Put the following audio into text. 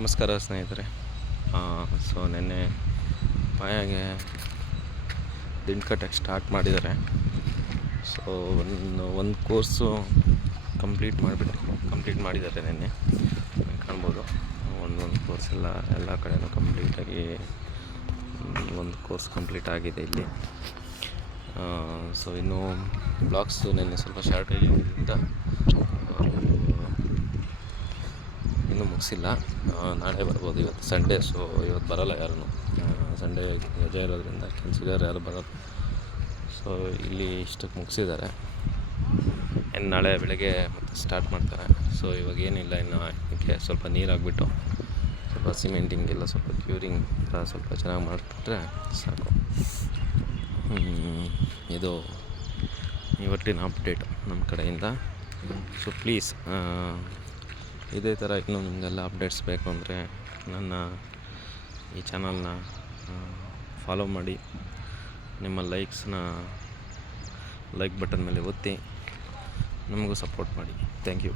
ನಮಸ್ಕಾರ ಸ್ನೇಹಿತರೆ. ಸೊ ನಿನ್ನೆ ಮಾಯಾಗೆ ದಿಂಡು ಕಟ್ಟಕ್ಕೆ ಸ್ಟಾರ್ಟ್ ಮಾಡಿದ್ದಾರೆ. ಸೊ ಒಂದು ಕೋರ್ಸು ಕಂಪ್ಲೀಟ್ ಮಾಡಿದ್ದಾರೆ ನಿನ್ನೆ. ಕಾಣ್ಬೋದು ಒಂದೊಂದು ಕೋರ್ಸ್ ಎಲ್ಲ ಕಡೆಯೂ ಕಂಪ್ಲೀಟಾಗಿ ಒಂದು ಕೋರ್ಸ್ ಕಂಪ್ಲೀಟ್ ಆಗಿದೆ ಇಲ್ಲಿ. ಸೊ ಇನ್ನು ಬ್ಲಾಗ್ಸು ನಿನ್ನೆ ಸ್ವಲ್ಪ ಶಾರ್ಟೇಜ್ ಇರೋದ್ರಿಂದ ಇನ್ನೂ ಮುಗಿಸಿಲ್ಲ. ನಾಳೆ ಬರ್ಬೋದು. ಇವತ್ತು ಸಂಡೇ, ಸೊ ಇವತ್ತು ಬರೋಲ್ಲ ಯಾರೂ. ಸಂಡೇ ರಜೆ ಇರೋದ್ರಿಂದ ಕೆಲಸಗಾರರು ಯಾರು ಬರೋಲ್ಲ. ಸೊ ಇಲ್ಲಿ ಇಷ್ಟಕ್ಕೆ ಮುಗಿಸಿದ್ದಾರೆ. ಇನ್ನು ನಾಳೆ ಬೆಳಗ್ಗೆ ಮತ್ತೆ ಸ್ಟಾರ್ಟ್ ಮಾಡ್ತಾರೆ. ಸೊ ಇವಾಗ ಏನಿಲ್ಲ, ಇನ್ನು ಇದಕ್ಕೆ ಸ್ವಲ್ಪ ನೀರು ಹಾಕ್ಬಿಟ್ಟು ಸ್ವಲ್ಪ ಸಿಮೆಂಟಿಂಗೆಲ್ಲ ಸ್ವಲ್ಪ ಕ್ಯೂರಿಂಗ್ ಸ್ವಲ್ಪ ಚೆನ್ನಾಗಿ ಮಾಡಿಬಿಟ್ರೆ ಸಾಕು. ಇದು ಇವತ್ತಿನ ಅಪ್ಡೇಟ್ ನಮ್ಮ ಕಡೆಯಿಂದ. ಸೊ ಪ್ಲೀಸ್ ಇದೇ ಥರ ಇನ್ನೂ ನಿಮಗೆಲ್ಲ ಅಪ್ಡೇಟ್ಸ್ ಬೇಕು ಅಂದರೆ ನನ್ನ ಈ ಚಾನಲ್ನ ಫಾಲೋ ಮಾಡಿ, ನಿಮ್ಮ ಲೈಕ್ ಬಟನ್ ಮೇಲೆ ಒತ್ತಿ ನಮಗೂ ಸಪೋರ್ಟ್ ಮಾಡಿ. Thank you.